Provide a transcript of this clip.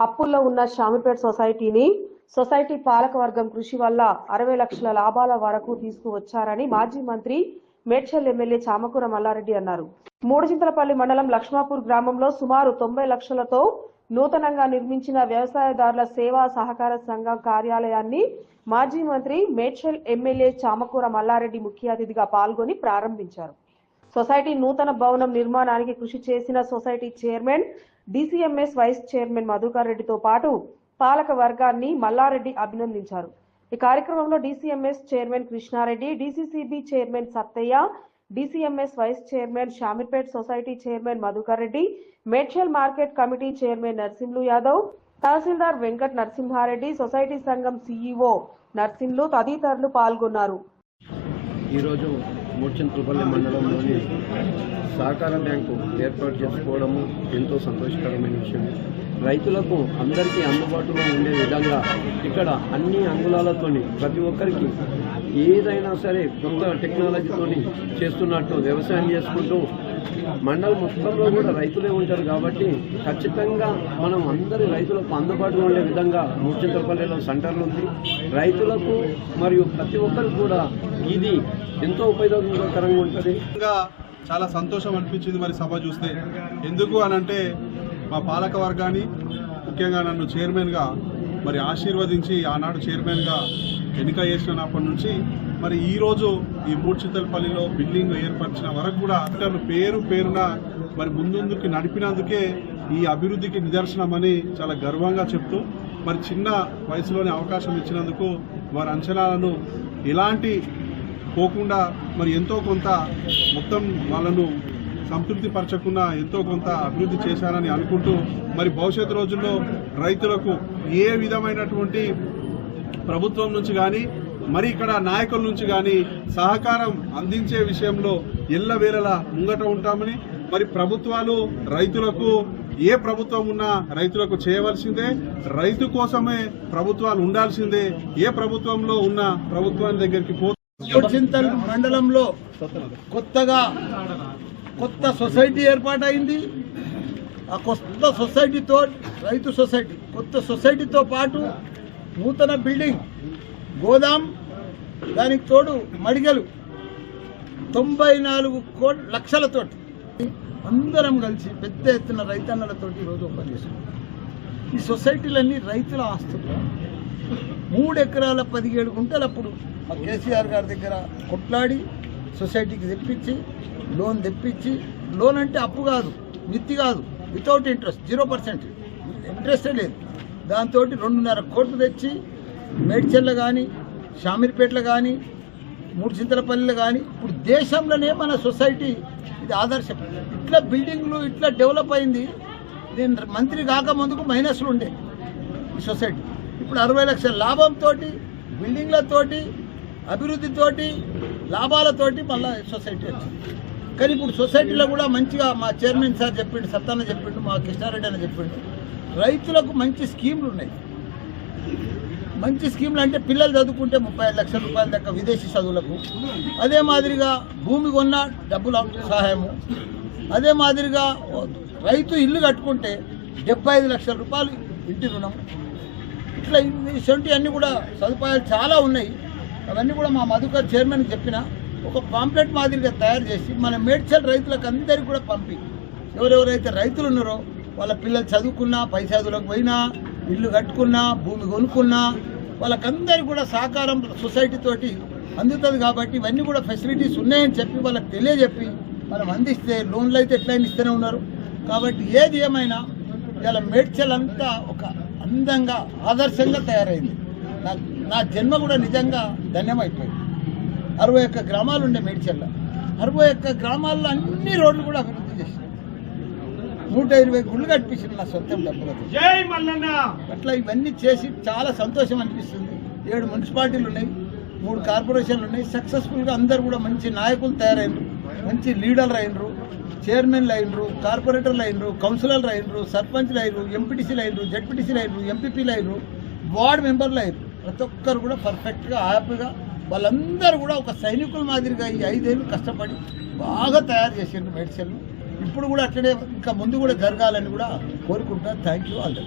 అప్పుల్లో ఉన్న షామీర్పేట సొసైటీని సొసైటీ పాలకవర్గం కృషి వల్ల అరవై లక్షల లాభాల వరకు తీసుకువచ్చారని మాజీ మంత్రి మేడ్చల్ ఎమ్మెల్యే చామకూర మల్లారెడ్డి అన్నారు. మూడుచింతలపల్లి మండలం లక్ష్మాపూర్ గ్రామంలో సుమారు తొంభై లక్షలతో నూతనంగా నిర్మించిన వ్యవసాయదారుల సేవా సహకార సంఘం కార్యాలయాన్ని మాజీ మంత్రి మేడ్చల్ ఎమ్మెల్యే చామకూర మల్లారెడ్డి ముఖ్య అతిథిగా పాల్గొని ప్రారంభించారు. సొసైటీ నూతన భవనం నిర్మాణానికి కృషి చేసిన society chairman DCMS vice chairman Madhukar రెడ్డితో పాటు పాలక వర్గాన్ని మల్లారెడ్డి అభినందించారు. ఈ కార్యక్రమంలో DCMS chairman Krishnareddy DCCB chairman Sattaiah DCMS vice chairman Shamirpet society chairman Madhukar Reddy Medchal market committee chairman Narsimhulu Yadav tahsildar Venkat Narasimhareddy society సంఘం సీఈఓ నర్సింహులు తదితరులు పాల్గొన్నారు. ఈరోజు మూర్చింతలపల్లి మండలంలోని సహకార బ్యాంకు ఏర్పాటు చేసుకోవడము ఎంతో సంతోషకరమైన విషయం. రైతులకు అందరికీ అందుబాటులో ఉండే విధంగా ఇక్కడ అన్ని అంగుళాలతోని ప్రతి ఒక్కరికి ఏదైనా సరే కొత్త టెక్నాలజీతోని చేస్తున్నట్టు వ్యవసాయం చేసుకుంటూ మండలం మొత్తంలో కూడా రైతులే ఉంటారు కాబట్టి ఖచ్చితంగా మనం అందరి రైతులకు అందుబాటులో ఉండే విధంగా మూర్చింతపల్లిలో సెంటర్లు ఉంది. రైతులకు మరియు ప్రతి ఒక్కరికి కూడా ఇది ఎంతో ఉపయోగకరంగా ఉంటుంది. చాలా సంతోషం అనిపించింది మరి సభ చూస్తే. ఎందుకు అనంటే మా పాలక వర్గాన్ని ముఖ్యంగా నన్ను చైర్మన్గా మరి ఆశీర్వదించి ఆనాడు చైర్మన్గా ఎన్నిక చేసినప్పటి నుంచి మరి ఈరోజు ఈ మూడ్చితలపల్లిలో బిల్డింగ్ ఏర్పరిచిన వరకు కూడా అతను పేరు పేరున మరి ముందుకి నడిపినందుకే ఈ అభివృద్ధికి నిదర్శనమని చాలా గర్వంగా చెప్తూ మరి చిన్న వయసులోనే అవకాశం ఇచ్చినందుకు వారి అంచనాలను ఎలాంటి పోకుండా మరి ఎంతో కొంత మొత్తం వాళ్ళను సంతృప్తి పరచకుండా ఎంతో కొంత అభివృద్ధి చేశారని అనుకుంటూ మరి భవిష్యత్తు రోజుల్లో రైతులకు ఏ విధమైనటువంటి ప్రభుత్వం నుంచి కానీ మరి ఇక్కడ నాయకుల నుంచి కానీ సహకారం అందించే విషయంలో ఎల్లవేళలా ముంగట ఉంటామని మరి ప్రభుత్వాలు రైతులకు ఏ ప్రభుత్వం ఉన్నా రైతులకు చేయవలసిందే. రైతు కోసమే ప్రభుత్వాలు ఉండాల్సిందే. ఏ ప్రభుత్వంలో ఉన్న ప్రభుత్వాన్ని దగ్గరికి పో మండలంలో కొత్తగా కొత్త సొసైటీ ఏర్పాటైంది. ఆ కొత్త సొసైటీతో రైతు సొసైటీ కొత్త సొసైటీతో పాటు నూతన బిల్డింగ్ గోదాం దానికి తోడు మడిగలు తొంభై నాలుగు కోట్ లక్షలతోటి అందరం కలిసి పెద్ద ఎత్తున రైతన్నలతోటి ఈరోజు ఓపెన్ ఈ సొసైటీలన్నీ రైతుల ఆస్తులు. మూడు ఎకరాల పదిహేడు గుంటలు అప్పుడు మా కేసీఆర్ గారి దగ్గర కొట్లాడి సొసైటీకి తెప్పించి లోన్ తెప్పించి లోన్ అంటే అప్పు కాదు మిత్తి కాదు వితౌట్ ఇంట్రెస్ట్ జీరో పర్సెంట్ ఇంట్రెస్టే లేదు. దాంతో రెండున్నర కోట్లు తెచ్చి మేడ్చల్లో కానీ షామీర్పేటలో కానీ మూడు చింతలపల్లిలో కానీ ఇప్పుడు దేశంలోనే మన సొసైటీ ఇది ఆదర్శం. ఇట్లా బిల్డింగ్లు ఇట్లా డెవలప్ అయింది. నేను మంత్రి కాకముందుకు మైనస్లు ఉండే ఈ సొసైటీ. ఇప్పుడు అరవై లక్షల లాభంతో బిల్డింగ్లతోటి అభివృద్ధితోటి లాభాలతోటి మళ్ళీ సొసైటీ వచ్చింది. కానీ ఇప్పుడు సొసైటీలో కూడా మంచిగా మా చైర్మన్ సార్ చెప్పిండు సత్తాన చెప్పిండు మా కృష్ణారెడ్డి అని చెప్పిండు. రైతులకు మంచి స్కీమ్లు ఉన్నాయి. మంచి స్కీమ్లు అంటే పిల్లలు చదువుకుంటే ముప్పై ఐదు లక్షల రూపాయల దాకా విదేశీ చదువులకు. అదే మాదిరిగా భూమి కొన్న డబ్బుల సహాయము. అదే మాదిరిగా రైతు ఇల్లు కట్టుకుంటే డెబ్బై ఐదు లక్షల రూపాయలు ఇంటి రుణం. ఇట్లా ఇటువంటి అన్నీ కూడా సదుపాయాలు చాలా ఉన్నాయి. అవన్నీ కూడా మా మధుకర్ చైర్మన్ చెప్పిన. ఒక పాంప్లెట్ మాదిరిగా తయారు చేసి మన మేడ్చల్ రైతులకు అందరికీ కూడా పంపి. ఎవరెవరైతే రైతులు ఉన్నారో వాళ్ళ పిల్లలు చదువుకున్నా పై చదువులకు పోయినా ఇల్లు కట్టుకున్నా భూమి కొనుక్కున్నా వాళ్ళకందరికీ కూడా సహకారం సొసైటీ తోటి అందుతుంది కాబట్టి ఇవన్నీ కూడా ఫెసిలిటీస్ ఉన్నాయని చెప్పి వాళ్ళకి తెలియజెప్పి మనం అందిస్తే లోన్లు అయితే ఎట్లయినా ఇస్తూనే ఉన్నారు. కాబట్టి ఏది ఏమైనా ఇలా మేడ్చల్ అంతా ఒక అందంగా ఆదర్శంగా తయారైంది. నా నా జన్మ కూడా నిజంగా ధన్యమైపోయింది. అరవై ఒక్క గ్రామాలు ఉండే మేడ్చల్ల. అరవై ఒక్క గ్రామాల్లో అన్ని రోడ్లు కూడా అభివృద్ధి చేసింది నూట ఇరవై గుళ్ళు కట్టించింది నా సొంతం డబ్బులతో. అట్లా ఇవన్నీ చేసి చాలా సంతోషం అనిపిస్తుంది. ఏడు మున్సిపాలిటీలు ఉన్నాయి మూడు కార్పొరేషన్లు ఉన్నాయి. సక్సెస్ఫుల్గా అందరు కూడా మంచి నాయకులు తయారైనరు మంచి లీడర్లు అయినరు చైర్మన్లు అయినరు కార్పొరేటర్లు అయినరు కౌన్సిలర్లు అయినరు సర్పంచ్లు అయినరు ఎంపీటీసీలు అయినరు జడ్పీటీసీలు అయినరు ఎంపీపీలు అయినరు వార్డు మెంబర్లు అయినరు. ప్రతి ఒక్కరు కూడా పర్ఫెక్ట్గా హ్యాపీగా వాళ్ళందరూ కూడా ఒక సైనికుల మాదిరిగా ఈ ఐదేళ్ళు కష్టపడి బాగా తయారు చేసిండ్రు మెడిసిన్ ఇప్పుడు కూడా అట్లనే ఇంకా ముందు కూడా జరగాలని కూడా కోరుకుంటున్నాను. Thank you all